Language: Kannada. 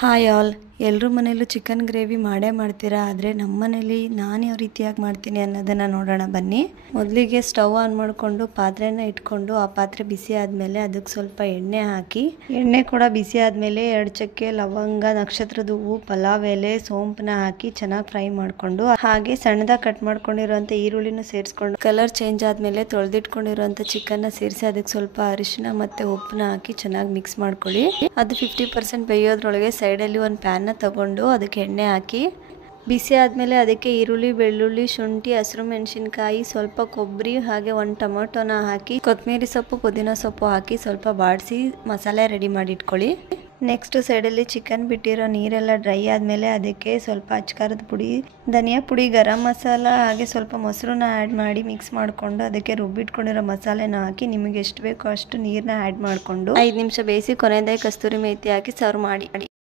ಹಾಯ್ ಆಲ್, ಎಲ್ಲರ ಮನೇಲೂ ಚಿಕನ್ ಗ್ರೇವಿ ಮಾಡೇ ಮಾಡ್ತೀರಾ. ಆದರೆ ನಮ್ಮ ಮನೇಲಿ ನಾನು ಯಾವ ರೀತಿಯಾಗಿ ಮಾಡ್ತೀನಿ ಅನ್ನೋದನ್ನು ನೋಡೋಣ ಬನ್ನಿ. ಮೊದಲಿಗೆ ಸ್ಟವ್ ಆನ್ ಮಾಡಿಕೊಂಡು ಪಾತ್ರೆನ ಇಟ್ಕೊಂಡು ಆ ಪಾತ್ರೆ ಬಿಸಿ ಆದಮೇಲೆ ಅದಕ್ಕೆ ಸ್ವಲ್ಪ ಎಣ್ಣೆ ಹಾಕಿ, ಎಣ್ಣೆ ಕೂಡ ಬಿಸಿ ಆದಮೇಲೆ 2 ಚಕ್ಕೆ, ಲವಂಗ, ನಕ್ಷತ್ರದ ಹೂವು, ಪಲಾವ್ ಎಲೆ, ಸೋಂಪನ್ನ ಹಾಕಿ ಚೆನ್ನಾಗಿ ಫ್ರೈ ಮಾಡಿಕೊಂಡು ಹಾಗೆ ಸಣ್ಣದಾಗಿ ಕಟ್ ಮಾಡ್ಕೊಂಡಿರೋಂಥ ಈರುಳ್ಳಿನೂ ಸೇರಿಸ್ಕೊಂಡು ಕಲರ್ ಚೇಂಜ್ ಆದಮೇಲೆ ತೊಳೆದಿಟ್ಕೊಂಡಿರೋಂಥ ಚಿಕನ್ನ ಸೇರಿಸಿ ಅದಕ್ಕೆ ಸ್ವಲ್ಪ ಅರಿಶಿನ ಮತ್ತು ಉಪ್ಪನ್ನ ಹಾಕಿ ಚೆನ್ನಾಗಿ ಮಿಕ್ಸ್ ಮಾಡ್ಕೊಳ್ಳಿ. ಅದು 50% ಬೇಯೋದ್ರೊಳಗೆ ಸೈಡಲ್ಲಿ ಒಂದು ಪ್ಯಾನ್ನ ತಗೊಂಡು ಅದಕ್ಕೆ ಎಣ್ಣೆ ಹಾಕಿ ಬಿಸಿ ಆದಮೇಲೆ ಅದಕ್ಕೆ ಈರುಳ್ಳಿ, ಬೆಳ್ಳುಳ್ಳಿ, ಶುಂಠಿ, ಹಸಿರು ಮೆಣಸಿನ್ಕಾಯಿ, ಸ್ವಲ್ಪ ಕೊಬ್ಬರಿ ಹಾಗೆ 1 ಟೊಮೊಟೊನ ಹಾಕಿ ಕೊತ್ತಂಬರಿ ಸೊಪ್ಪು, ಪುದೀನ ಸೊಪ್ಪು ಹಾಕಿ ಸ್ವಲ್ಪ ಬಾಡಿಸಿ ಮಸಾಲೆ ರೆಡಿ ಮಾಡಿ ಇಟ್ಕೊಳ್ಳಿ. ನೆಕ್ಸ್ಟ್ ಸೈಡಲ್ಲಿ ಚಿಕನ್ ಬಿಟ್ಟಿರೋ ನೀರೆಲ್ಲ ಡ್ರೈ ಆದಮೇಲೆ ಅದಕ್ಕೆ ಸ್ವಲ್ಪ ಅಚ್ಕಾರದ ಪುಡಿ, ಧನಿಯಾ ಪುಡಿ, ಗರಂ ಮಸಾಲ ಹಾಗೆ ಸ್ವಲ್ಪ ಮೊಸರನ್ನ ಆ್ಯಡ್ ಮಾಡಿ ಮಿಕ್ಸ್ ಮಾಡಿಕೊಂಡು ಅದಕ್ಕೆ ರುಬ್ಬಿಟ್ಕೊಂಡಿರೋ ಮಸಾಲೆನ ಹಾಕಿ ನಿಮಗೆ ಎಷ್ಟು ಬೇಕೋ ಅಷ್ಟು ನೀರನ್ನ ಆ್ಯಡ್ ಮಾಡಿಕೊಂಡು 5 ನಿಮಿಷ ಬೇಯಿಸಿ ಕೊನೆಯದಾಗಿ ಕಸ್ತೂರಿ ಮೇಥಿ ಹಾಕಿ ಸರ್ವ್ ಮಾಡಿ.